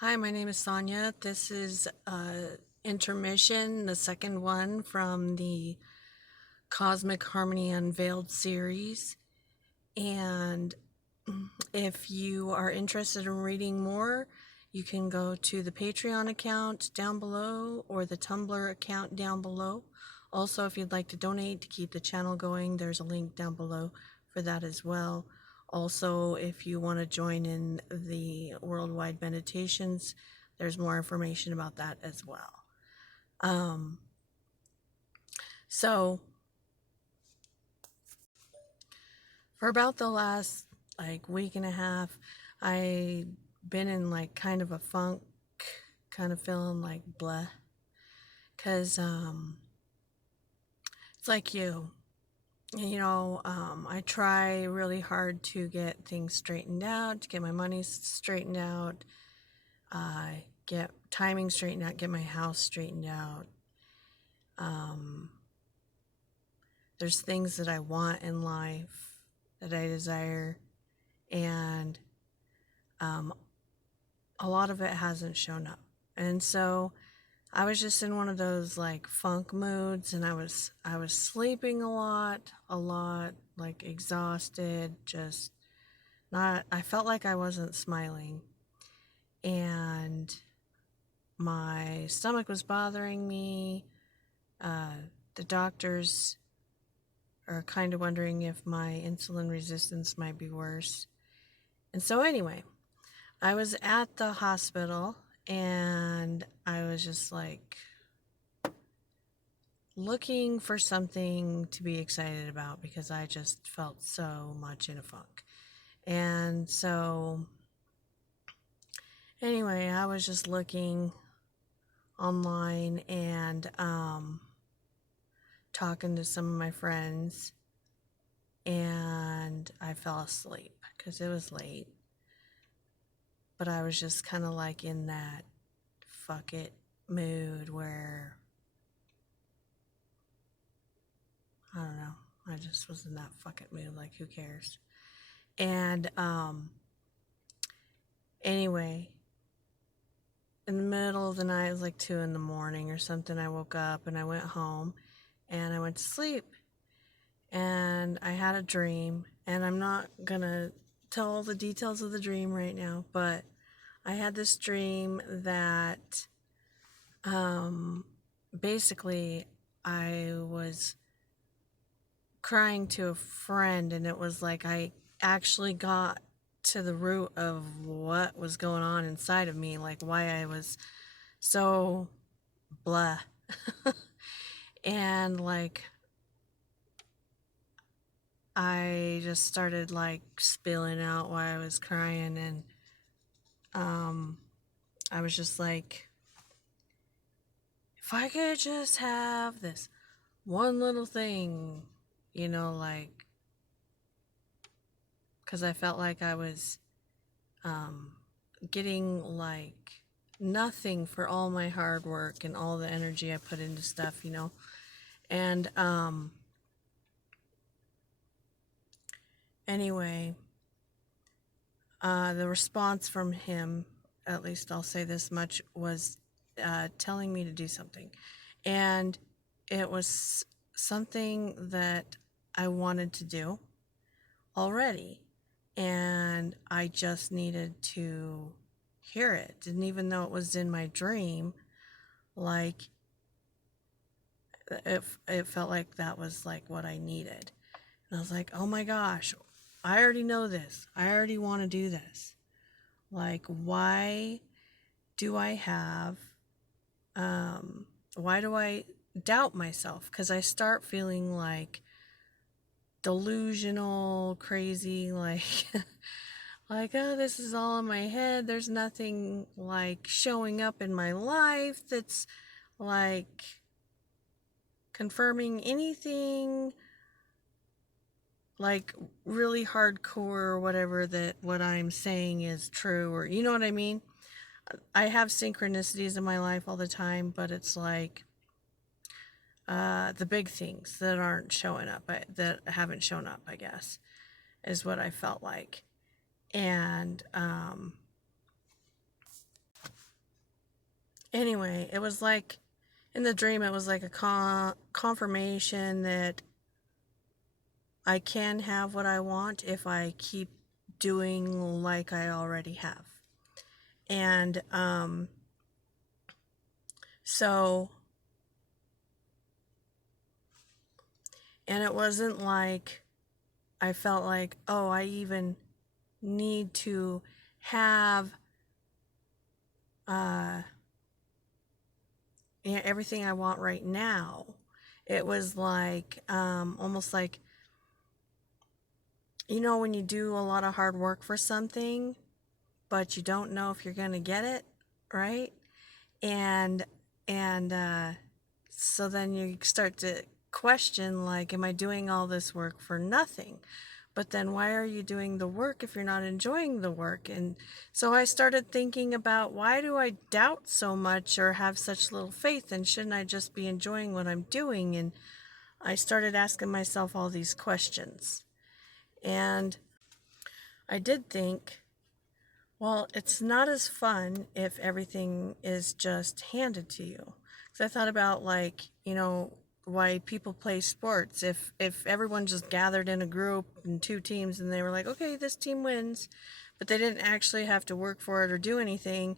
Hi, my name is Sonia. This is Intermission, the second one from the Cosmic Harmony Unveiled series. And if you are interested in reading more, you can go to the Patreon account down below or the Tumblr account down below. Also, if you'd like to donate to keep the channel going, there's a link down below for that as well. Also, if you want to join in the worldwide meditations, there's more information about that as well. So for about the last week and a half, I've been in kind of a funk, kind of feeling like blah, because it's like I try really hard to get things straightened out, to get my money straightened out, get timing straightened out, get my house straightened out. There's things that I want in life that I desire, and a lot of it hasn't shown up. And so I was just in one of those funk moods, and I was sleeping a lot, exhausted, just not, I felt like I wasn't smiling, and my stomach was bothering me. The doctors are kind of wondering if my insulin resistance might be worse. And so anyway, I was at the hospital, and I was just looking for something to be excited about because I just felt so much in a funk. And so anyway, I was just looking online and talking to some of my friends, and I fell asleep because it was late. But I was just kind of in that fuck it mood where, I don't know, I just was in that fuck it mood, who cares? And anyway, in the middle of the night, it was 2 in the morning or something, I woke up and I went home and I went to sleep. And I had a dream, and I'm not gonna tell all the details of the dream right now, but I had this dream that basically I was crying to a friend, and it was I actually got to the root of what was going on inside of me, why I was so blah. And I just started spilling out why I was crying, and I was just if I could just have this one little thing, because I felt like I was getting nothing for all my hard work and all the energy I put into stuff, and anyway, the response from him, at least I'll say this much, was telling me to do something. And it was something that I wanted to do already. And I just needed to hear it. And even though it was in my dream, it felt like that was what I needed. And I was like, oh my gosh, I already know this. I already want to do this. Why do I have, why do I doubt myself? Because I start feeling delusional, crazy, oh, this is all in my head. There's nothing showing up in my life that's confirming anything really hardcore or whatever, that what I'm saying is true, or you know what I mean? I have synchronicities in my life all the time, but it's the big things that aren't showing up, that haven't shown up, I guess, is what I felt like. And Anyway, it was like, in the dream, it was like a confirmation that I can have what I want if I keep doing like I already have. And so, and it wasn't like I felt like, oh, I even need to have everything I want right now. It was like almost like, you know, when you do a lot of hard work for something, but you don't know if you're going to get it, right? And so then you start to question, like, am I doing all this work for nothing? But then why are you doing the work if you're not enjoying the work? And so I started thinking about, why do I doubt so much or have such little faith? And shouldn't I just be enjoying what I'm doing? And I started asking myself all these questions. And I did think, well, it's not as fun if everything is just handed to you. So I thought about, like, you know, why people play sports. If everyone just gathered in a group in two teams and they were like, okay, this team wins, but they didn't actually have to work for it or do anything.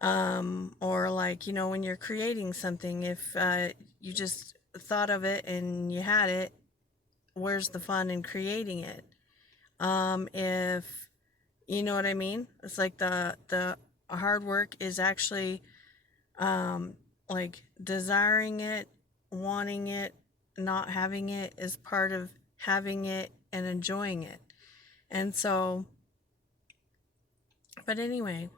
Or like, you know, when you're creating something, if you just thought of it and you had it, where's the fun in creating it? If you know what I mean? It's like the hard work is actually like desiring it, wanting it, not having it is part of having it and enjoying it. And so, but anyway,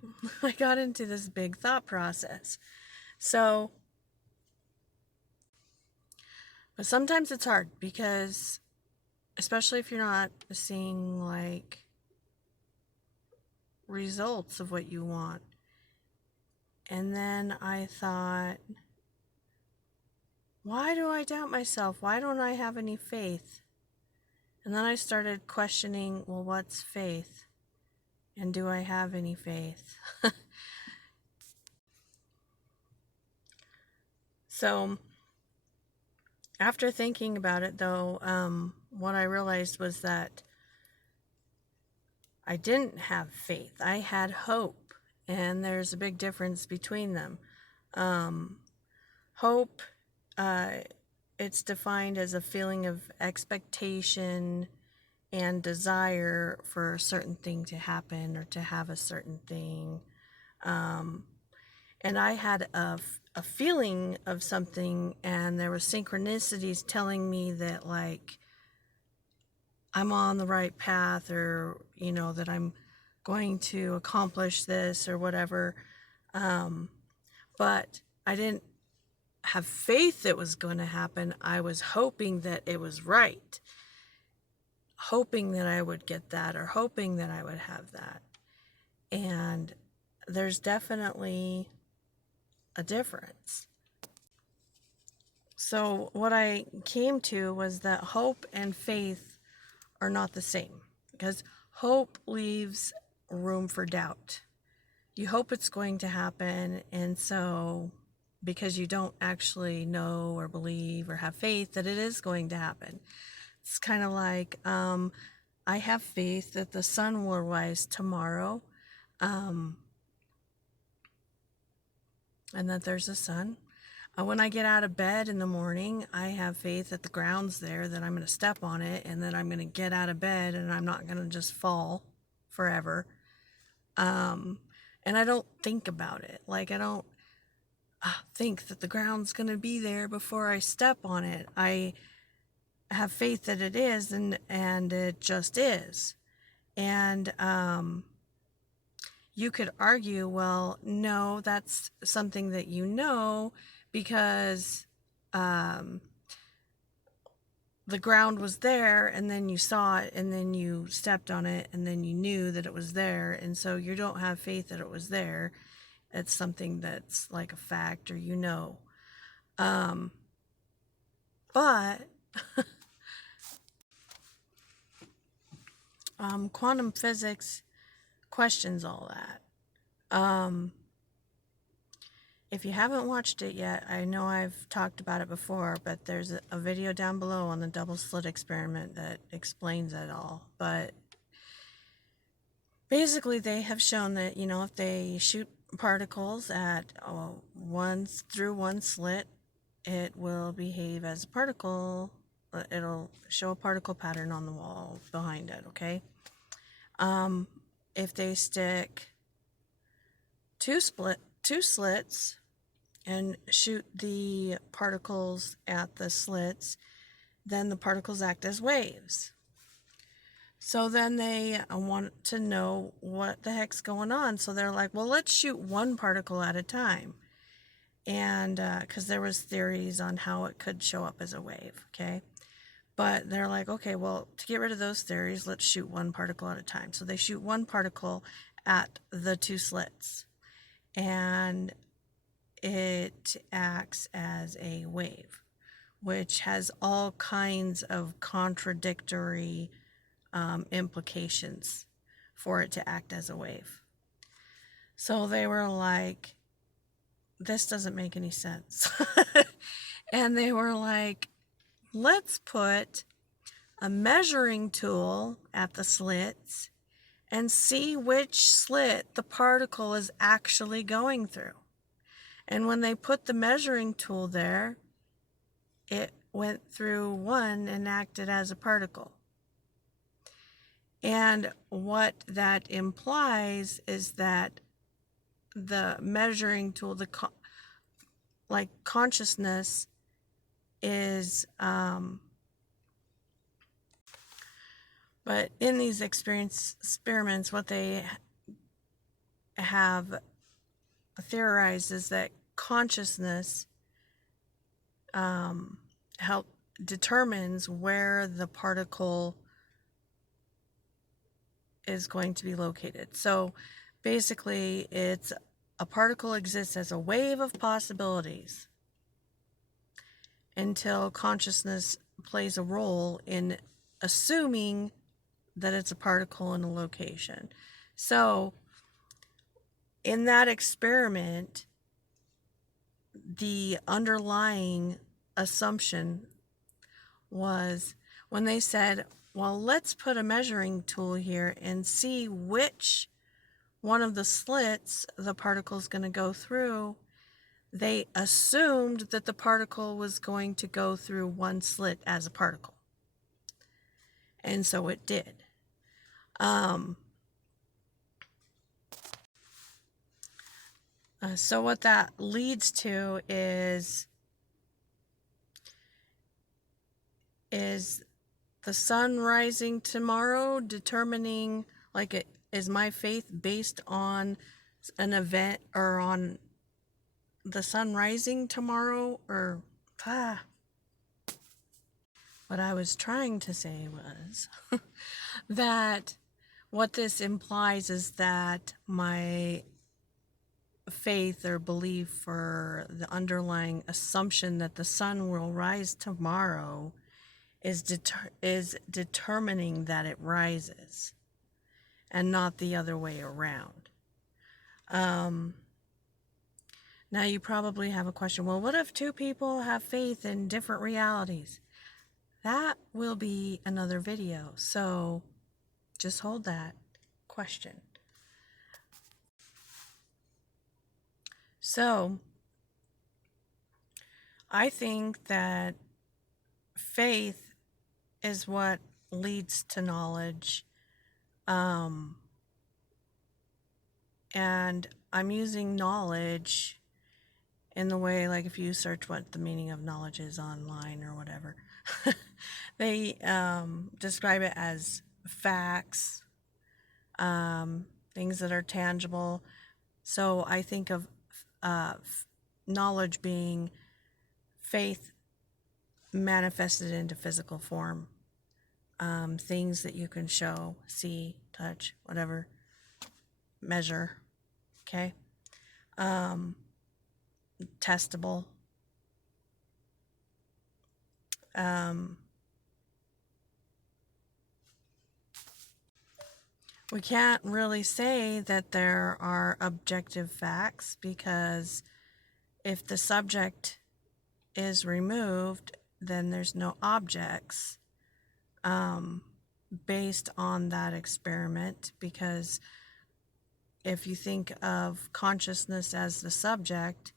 I got into this big thought process. So, but sometimes it's hard because, especially if you're not seeing like results of what you want. And then I thought, why do I doubt myself? Why don't I have any faith? And then I started questioning, well, what's faith? And do I have any faith? So after thinking about it, though, what I realized was that I didn't have faith. I had hope, and there's a big difference between them. Hope, it's defined as a feeling of expectation and desire for a certain thing to happen or to have a certain thing. And I had a feeling of something, and there were synchronicities telling me that, like, I'm on the right path, or, you know, that I'm going to accomplish this or whatever. But I didn't have faith it was going to happen. I was hoping that it was right, hoping that I would get that, or hoping that I would have that. And there's definitely a difference. So what I came to was that hope and faith are not the same, because hope leaves room for doubt. You hope it's going to happen, and so because you don't actually know or believe or have faith that it is going to happen. It's kind of like, I have faith that the sun will rise tomorrow, and that there's a sun. When I get out of bed in the morning, I have faith that the ground's there, that I'm going to step on it, and that I'm going to get out of bed, and I'm not going to just fall forever. And I don't think about it. Like, I don't think that the ground's going to be there before I step on it. I have faith that it is, and it just is. And you could argue, well, no, that's something that you know, because the ground was there, and then you saw it, and then you stepped on it, and then you knew that it was there, and so you don't have faith that it was there. It's something that's like a fact, or you know. But quantum physics questions all that. If you haven't watched it yet, I know I've talked about it before, but there's a video down below on the double slit experiment that explains it all. But basically, they have shown that, you know, if they shoot particles at through one slit, it will behave as a particle. It'll show a particle pattern on the wall behind it, okay? If they stick two slits and shoot the particles at the slits, then the particles act as waves. So then they want to know what the heck's going on. So they're like, well, let's shoot one particle at a time. And because there was theories on how it could show up as a wave, okay? But they're like, okay, well, to get rid of those theories, let's shoot one particle at a time. So they shoot one particle at the two slits, and it acts as a wave, which has all kinds of contradictory implications for it to act as a wave. So they were like, this doesn't make any sense. And they were like, let's put a measuring tool at the slits and see which slit the particle is actually going through. And when they put the measuring tool there, it went through one and acted as a particle. And what that implies is that the measuring tool, like consciousness, is but in these experiments, what they have theorized is that consciousness determines where the particle is going to be located. So basically, it's a particle exists as a wave of possibilities until consciousness plays a role in assuming that it's a particle in a location. So in that experiment, the underlying assumption was when they said, well, let's put a measuring tool here and see which one of the slits the particle is going to go through, they assumed that the particle was going to go through one slit as a particle. And so it did. So what that leads to is the sun rising tomorrow determining, like, is my faith based on an event or on the sun rising tomorrow, or what I was trying to say was that what this implies is that my faith or belief or the underlying assumption that the sun will rise tomorrow is determining that it rises and not the other way around. Now you probably have a question, well, what if two people have faith in different realities? That will be another video, so just hold that question. So I think that faith is what leads to knowledge, and I'm using knowledge in the way, like if you search what the meaning of knowledge is online or whatever, they describe it as facts, things that are tangible. So I think of knowledge being faith manifested into physical form, things that you can show, see, touch, whatever, measure, okay, testable. We can't really say that there are objective facts because if the subject is removed, then there's no objects based on that experiment, because if you think of consciousness as the subject,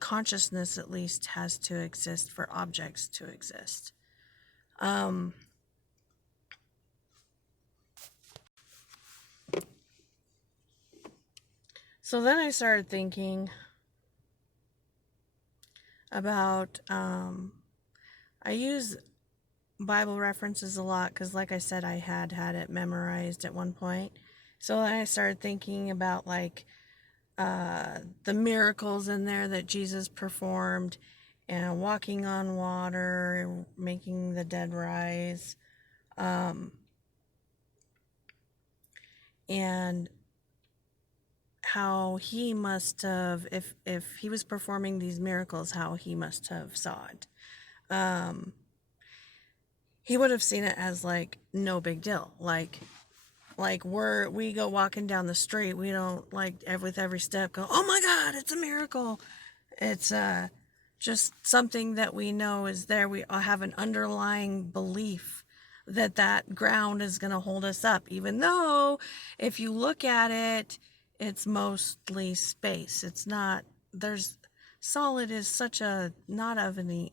consciousness at least has to exist for objects to exist. So then I started thinking about, I use Bible references a lot because, like I said, I had it memorized at one point. So then I started thinking about like the miracles in there that Jesus performed, and walking on water, and making the dead rise, and how he must have, if he was performing these miracles, how he must have saw it. He would have seen it as like no big deal. Like we go walking down the street, we don't like with every step go, oh my God, it's a miracle. It's just something that we know is there. We have an underlying belief that that ground is going to hold us up, even though if you look at it, it's mostly space. It's not, there's, solid is such a, not of any,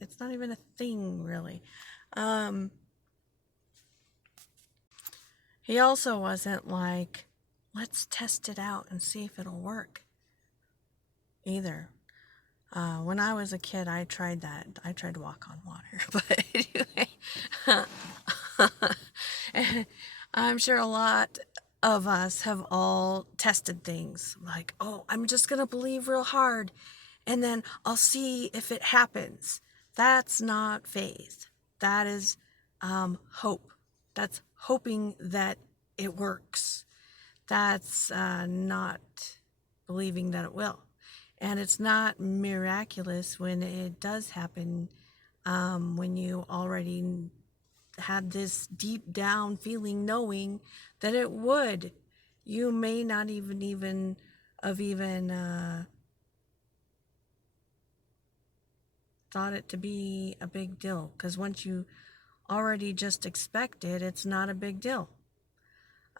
it's not even a thing really. He also wasn't like, let's test it out and see if it'll work either. When I was a kid, I tried that. I tried to walk on water. But anyway, I'm sure a lot of us have all tested things. Like, oh, I'm just going to believe real hard, and then I'll see if it happens. That's not faith. That is hope. That's hoping that it works. That's not believing that it will. And it's not miraculous when it does happen, when you already had this deep down feeling, knowing that it would. You may not even thought it to be a big deal, because once you already just expect it, it's not a big deal.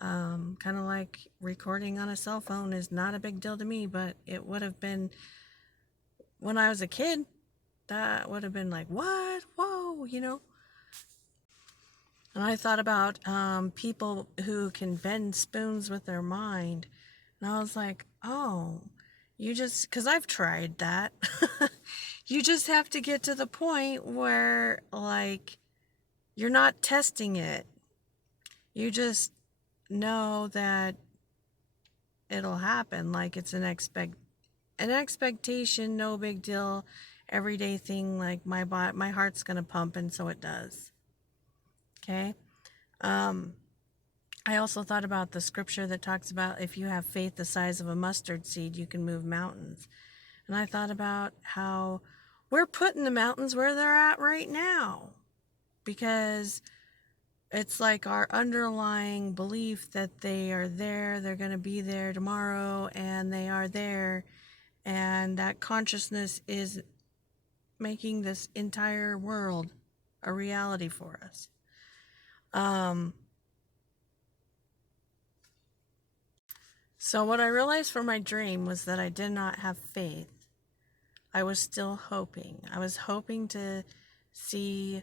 Kind of like recording on a cell phone is not a big deal to me, but it would have been when I was a kid. That would have been like, what? Whoa, you know? And I thought about people who can bend spoons with their mind. And I was like, oh, you just, because I've tried that. You just have to get to the point where, like, you're not testing it. You just know that it'll happen. Like, it's an expectation, no big deal, everyday thing. Like, my heart's gonna pump, and so it does. Okay. I also thought about the scripture that talks about if you have faith the size of a mustard seed, you can move mountains. And I thought about how we're putting the mountains where they're at right now, because it's like our underlying belief that they are there, they're going to be there tomorrow, and they are there, and that consciousness is making this entire world a reality for us. So what I realized from my dream was that I did not have faith. I was still hoping. I was hoping to see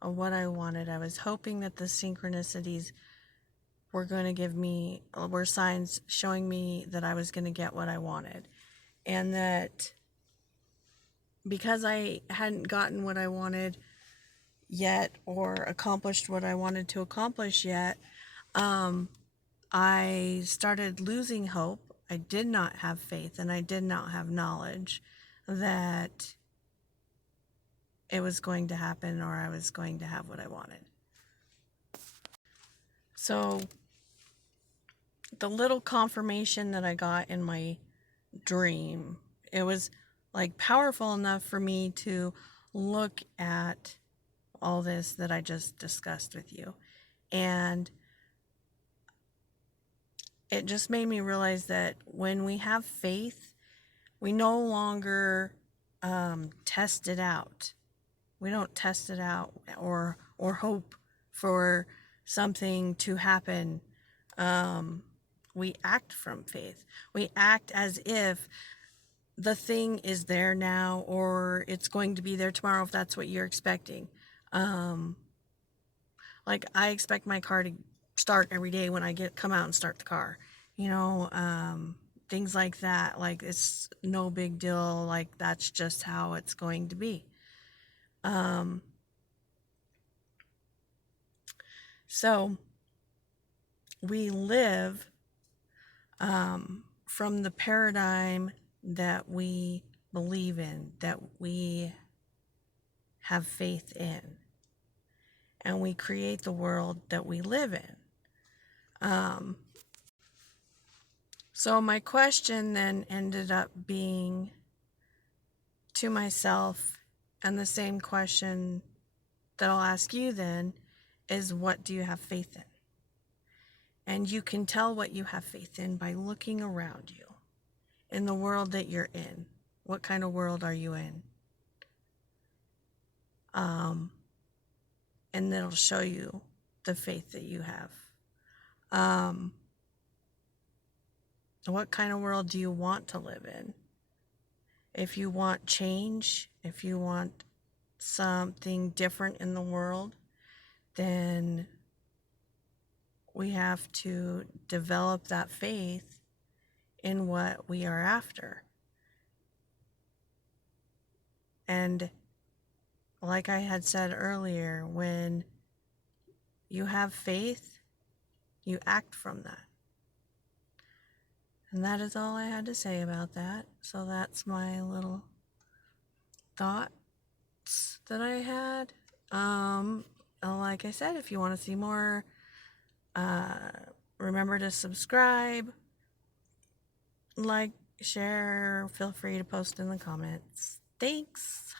what I wanted. I was hoping that the synchronicities were going to give me, were signs showing me that I was going to get what I wanted. And that because I hadn't gotten what I wanted yet, or accomplished what I wanted to accomplish yet, I started losing hope. I did not have faith, and I did not have knowledge that it was going to happen, or I was going to have what I wanted. So the little confirmation that I got in my dream, it was like powerful enough for me to look at all this that I just discussed with you. And it just made me realize that when we have faith, We no longer test it out. We don't test it out or hope for something to happen. We act from faith. We act as if the thing is there now, or it's going to be there tomorrow if that's what you're expecting. Like I expect my car to start every day when I come out and start the car. Things like that. Like it's no big deal. Like that's just how it's going to be. So we live from the paradigm that we believe in, that we have faith in, and we create the world that we live in. So my question then ended up being to myself, and the same question that I'll ask you then is, what do you have faith in? And you can tell what you have faith in by looking around you in the world that you're in. What kind of world are you in? And it'll show you the faith that you have. What kind of world do you want to live in? If you want change, if you want something different in the world, then we have to develop that faith in what we are after. And like I had said earlier, when you have faith, you act from that. And that is all I had to say about that. So that's my little thoughts that I had. Like I said, if you want to see more, remember to subscribe, like, share, feel free to post in the comments. Thanks.